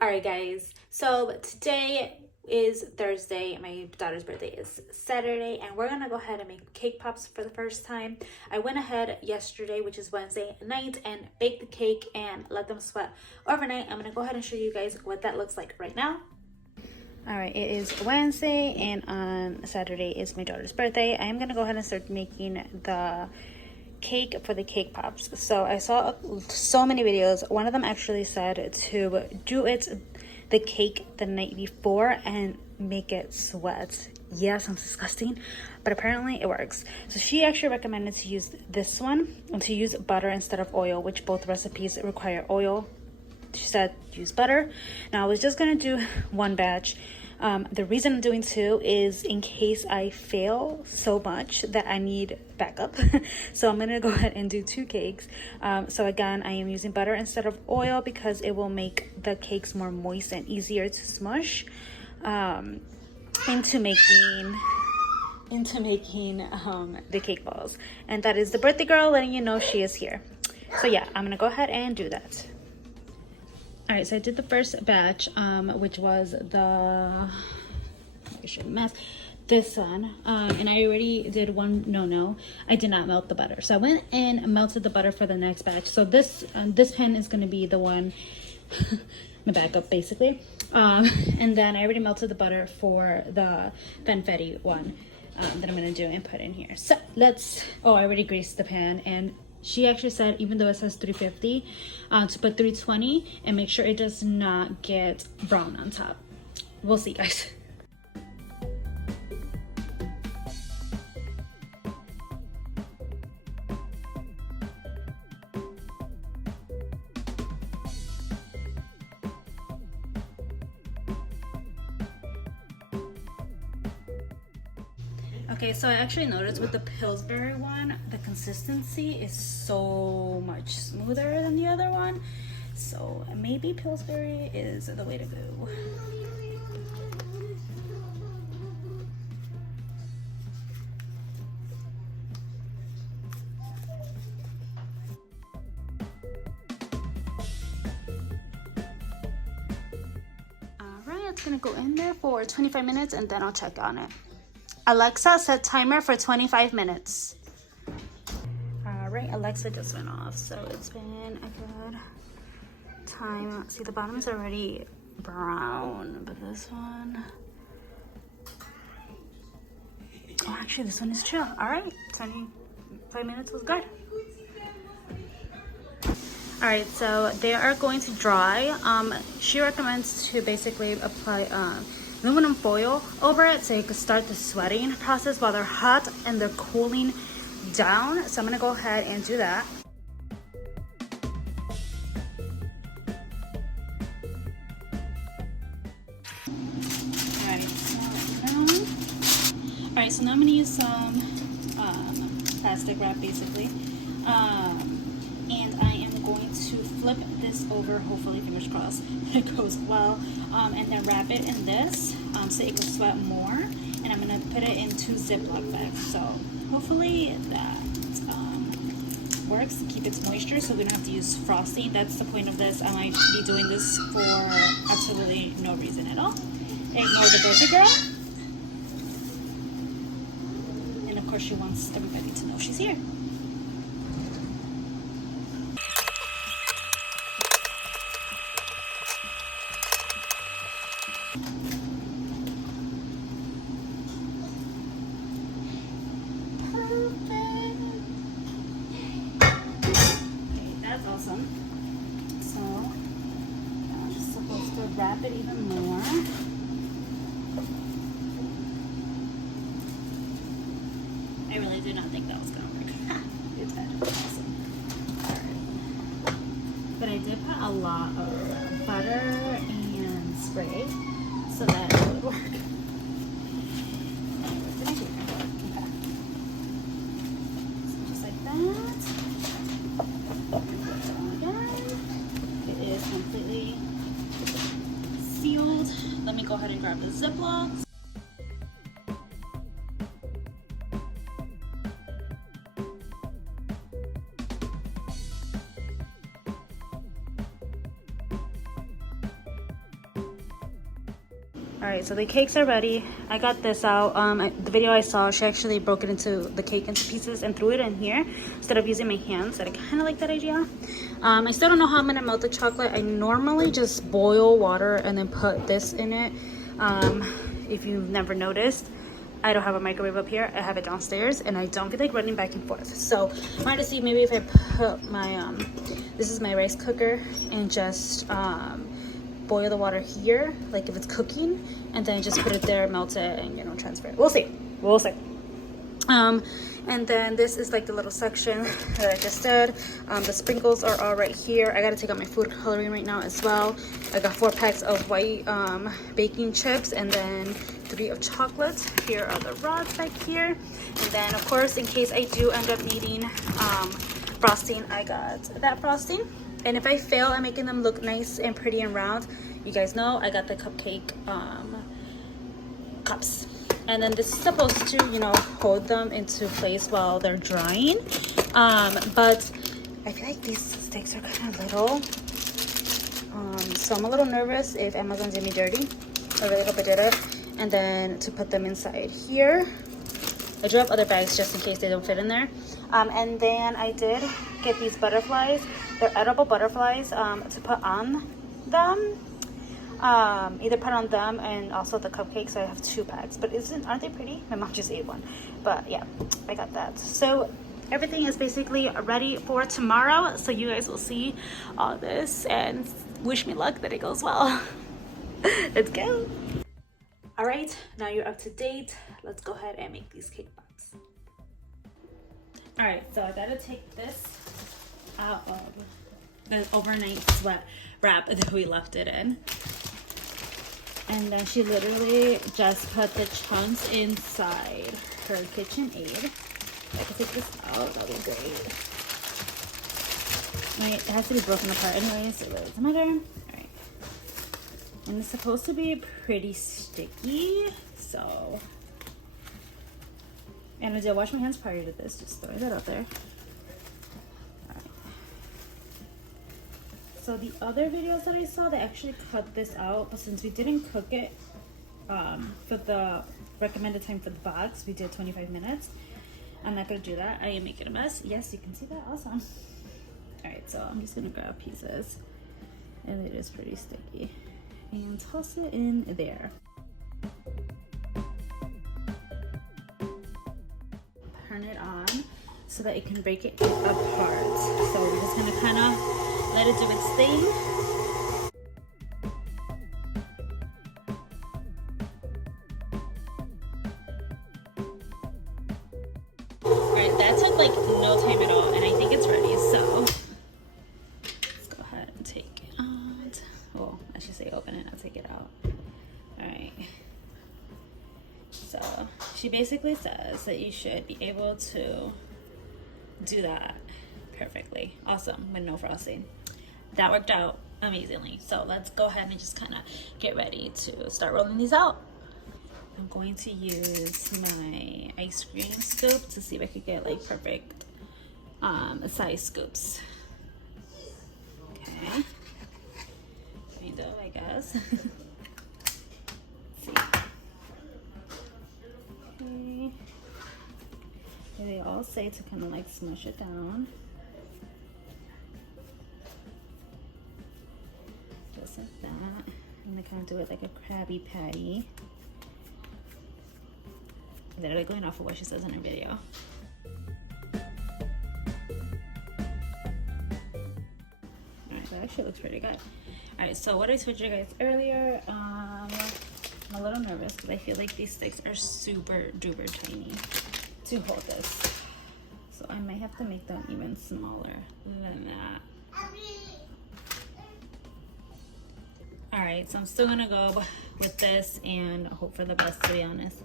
Alright guys, so today is Thursday, my daughter's birthday is Saturday, and we're gonna go ahead and make cake pops for the first time. I went ahead yesterday, which is Wednesday night, and baked the cake and let them sweat overnight. I'm gonna go ahead and show you guys what that looks like right now. Alright, it is Wednesday and on Saturday is my daughter's birthday. I am gonna go ahead and start making the cake for the cake pops. So I saw so many videos. One of them actually said to do the cake the night before and make it sweat. Yeah, sounds disgusting, but apparently it works. So she actually recommended to use this one and to use butter instead of oil, which both recipes require oil. She said use butter. Now I was just gonna do one batch. The reason I'm doing two is in case I fail so much that I need backup. So I'm gonna go ahead and do two cakes. So again, I am using butter instead of oil because it will make the cakes more moist and easier to smush into making the cake balls. And that is the birthday girl letting you know she is here. So yeah, I'm gonna go ahead and do that. All right, so I did the first batch, which was this one, and I already did one. No, I did not melt the butter. So I went and melted the butter for the next batch. So this pan is going to be the one, my backup basically. And then I already melted the butter for the confetti one that I'm going to do and put in here. So I already greased the pan, and she actually said, even though it says 350, to put 320 and make sure it does not get brown on top. We'll see, guys. Okay, so I actually noticed with the Pillsbury one, the consistency is so much smoother than the other one. So maybe Pillsbury is the way to go. Alright, it's gonna go in there for 25 minutes and then I'll check on it. Alexa, set timer for 25 minutes. All right, Alexa just went off, so it's been a good time. See, the bottom is already brown, but this one, oh, actually this one is chill. All right, 25 minutes was good. All right, so they are going to dry. She recommends to basically apply aluminum foil over it so you can start the sweating process while they're hot and they're cooling down. So I'm gonna go ahead and do that. Alright, so now I'm gonna use some plastic wrap basically. And I am going to flip this over, hopefully, fingers crossed, it goes well, and then wrap it in this so it can sweat more. And I'm going to put it in 2 Ziploc bags. So hopefully that works to keep its moisture so we don't have to use frosting. That's the point of this. I might be doing this for absolutely no reason at all. Ignore the birthday girl. And of course she wants everybody to know she's here. Awesome. So I'm just supposed to wrap it even more. I really did not think that was gonna work. It's awesome. Alright. But I did put a lot of butter and spray so that it would work. So just like that. Completely sealed. Let me go ahead and grab the Ziplocs. All right, so the cakes are ready. I got this out. The video I saw, she actually broke it into the cake into pieces and threw it in here instead of using my hands. And I kind of like that idea. I still don't know how I'm gonna melt the chocolate. I normally just boil water and then put this in it. If you've never noticed, I don't have a microwave up here. I have it downstairs, and I don't feel like running back and forth. So I wanted to see maybe if I put my this is my rice cooker, and just boil the water here, like if it's cooking, and then just put it there, melt it, and, you know, transfer it. We'll see. We'll see. And then this is like the little section that I just did. The sprinkles are all right here. I gotta take out my food coloring right now as well. I got 4 packs of white baking chips, and then 3 of chocolates. Here are the rods back here. And then, of course, in case I do end up needing frosting, I got that frosting. And if I fail at making them look nice and pretty and round, you guys know I got the cupcake cups. And then this is supposed to, you know, hold them into place while they're drying. But I feel like these sticks are kind of little. So I'm a little nervous if Amazon did me dirty. I really hope I did it. And then to put them inside here. I drew up other bags just in case they don't fit in there. And then I did get these butterflies. They're edible butterflies to put on them. Either put on them and also the cupcakes. So I have 2 packs. But aren't they pretty? My mom just ate one. But yeah, I got that. So everything is basically ready for tomorrow. So you guys will see all this and wish me luck that it goes well. Let's go. All right, now you're up to date. Let's go ahead and make these cake pops. All right, so I gotta take this out of the overnight sweat wrap that we left it in. And then she literally just put the chunks inside her KitchenAid. I can take this out, that'll be great. Right, it has to be broken apart anyway, so it doesn't matter. Alright. And it's supposed to be pretty sticky, so. And I did wash my hands prior to this, just throwing that out there. So the other videos that I saw, they actually cut this out, but since we didn't cook it for the recommended time for the box, we did 25 minutes. I'm not gonna do that. I am making a mess. Yes, you can see that. Awesome. All right, so I'm just gonna grab pieces, and it is pretty sticky, and toss it in there. Turn it on so that it can break it apart. So we're just gonna kind of let it do its thing. Alright, that took like no time at all, and I think it's ready, so let's go ahead and take it out. Well, I should say open it, I'll take it out. Alright. So she basically says that you should be able to do that perfectly. Awesome, with no frosting. That worked out amazingly. So let's go ahead and just kind of get ready to start rolling these out. I'm going to use my ice cream scoop to see if I could get like perfect size scoops. Okay. Kind of, I guess. Let's see. Okay. They all say to kind of like smush it down. Just like that. I'm gonna kind of do it like a Krabby Patty. Literally going off of what she says in her video. Alright, that actually looks pretty good. Alright, so what I told you guys earlier, I'm a little nervous because I feel like these sticks are super duper tiny to hold this. So I might have to make them even smaller than that. Alright, so I'm still gonna go with this and hope for the best, to be honest.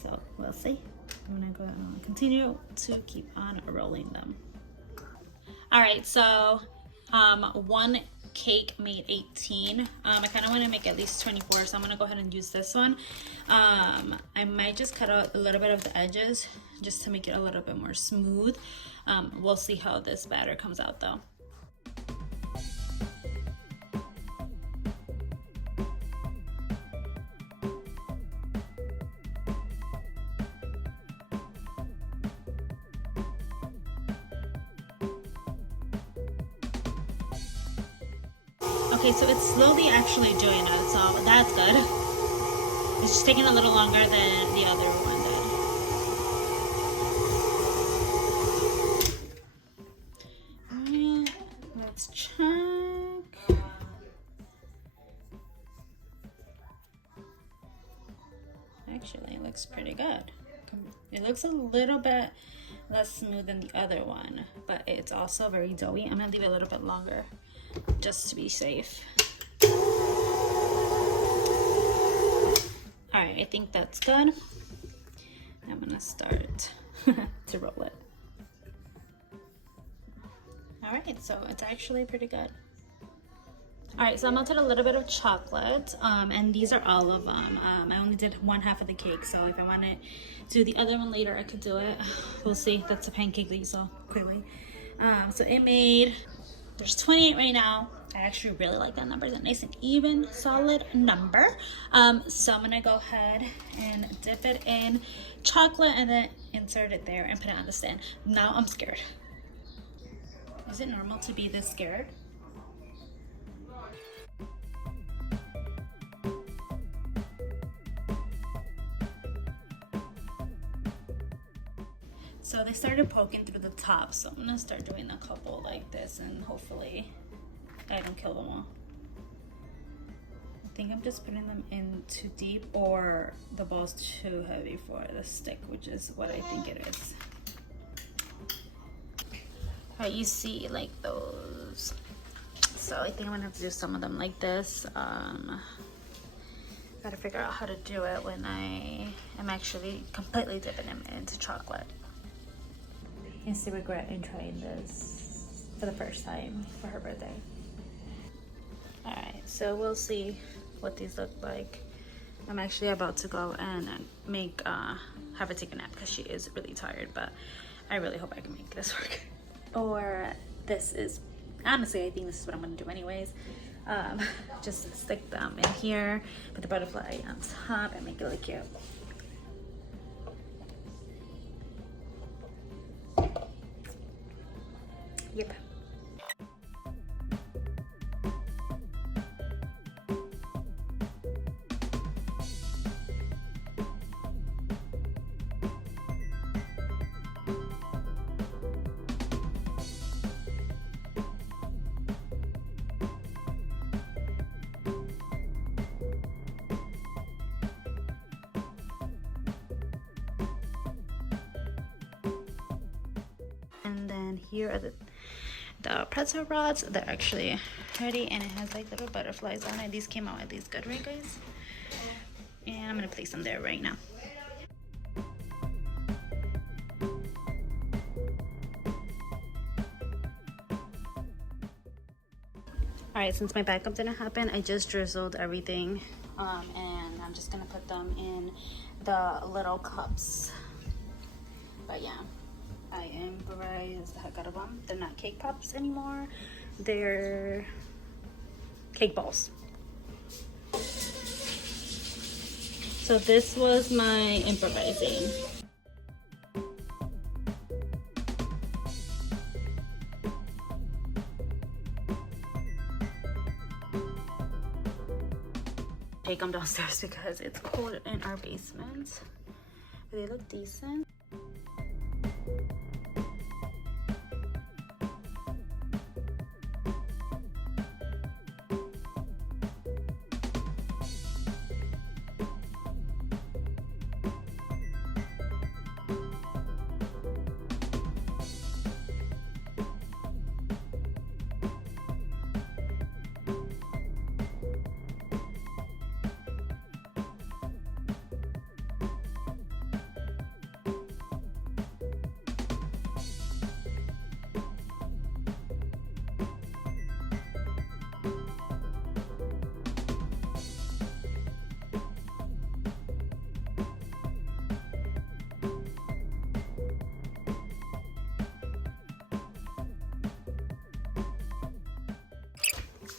So we'll see. I'm gonna go and continue to keep on rolling them. Alright, so one cake made 18. I kind of want to make at least 24, so I'm gonna go ahead and use this one. I might just cut out a little bit of the edges just to make it a little bit more smooth. We'll see how this batter comes out though. Okay, so it's slowly actually doing it, so that's good. It's just taking a little longer than the other one did. Alright, let's check. Actually, it looks pretty good. It looks a little bit less smooth than the other one, but it's also very doughy. I'm gonna leave it a little bit longer just to be safe. All right, I think that's good. I'm gonna start to roll it. All right, so it's actually pretty good. All right, so I melted a little bit of chocolate, and these are all of them. I only did one half of the cake, so if I want to do the other one later, I could do it. We'll see. That's a pancake that you saw clearly. So it made, there's 28 right now. I actually really like that number. It's a nice and even, solid number. So I'm gonna go ahead and dip it in chocolate and then insert it there and put it on the stand. Now I'm scared. Is it normal to be this scared? So they started poking through the top, so I'm gonna start doing a couple like this, and hopefully I don't kill them all. I think I'm just putting them in too deep, or the ball's too heavy for the stick, which is what I think it is. All right, you see like those. So I think I'm gonna have to do some of them like this. Gotta figure out how to do it when I am actually completely dipping them into chocolate. Instant regret in trying this for the first time for her birthday. All right, so we'll see what these look like. I'm actually about to go and make have her take a nap because she is really tired, but I really hope I can make this work. Or this is, honestly, I think this is what I'm gonna do anyways. Just stick them in here, put the butterfly on top, and make it look cute. Yep. And then here are the pretzel rods. They're actually ready, and it has like little butterflies on it. These came out at least good, right guys? And I'm gonna place them there right now. All right, since my backup didn't happen, I just drizzled everything, and I'm just gonna put them in the little cups. But yeah, I improvised the heck out of them. They're not cake pops anymore. They're cake balls. So this was my improvising. Take them downstairs because it's cold in our basement. They look decent.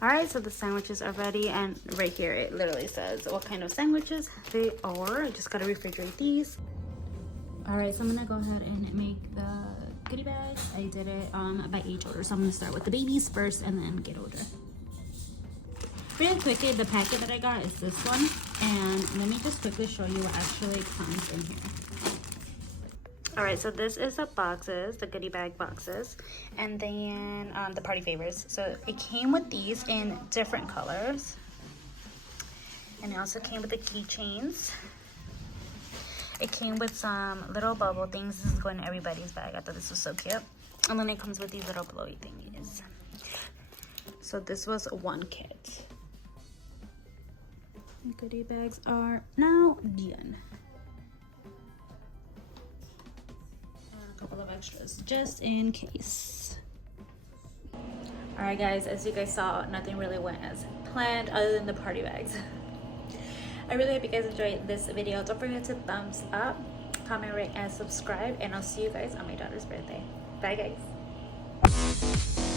All right, so the sandwiches are ready, and right here it literally says what kind of sandwiches they are. I just gotta refrigerate these. All right, so I'm gonna go ahead and make the goodie bags. I did it by age order, so I'm gonna start with the babies first and then get older. Really quickly, the packet that I got is this one, and let me just quickly show you what actually comes in here. All right, so this is the boxes, the goodie bag boxes, and then the party favors. So it came with these in different colors, and it also came with the keychains. It came with some little bubble things. This is going in everybody's bag. I thought this was so cute. And then it comes with these little blowy thingies. So this was one kit. The goodie bags are now done. Couple of extras just in case. All right guys, as you guys saw, nothing really went as planned other than the party bags. I really hope you guys enjoyed this video. Don't forget to thumbs up, comment, rate, and subscribe, and I'll see you guys on my daughter's birthday. Bye guys.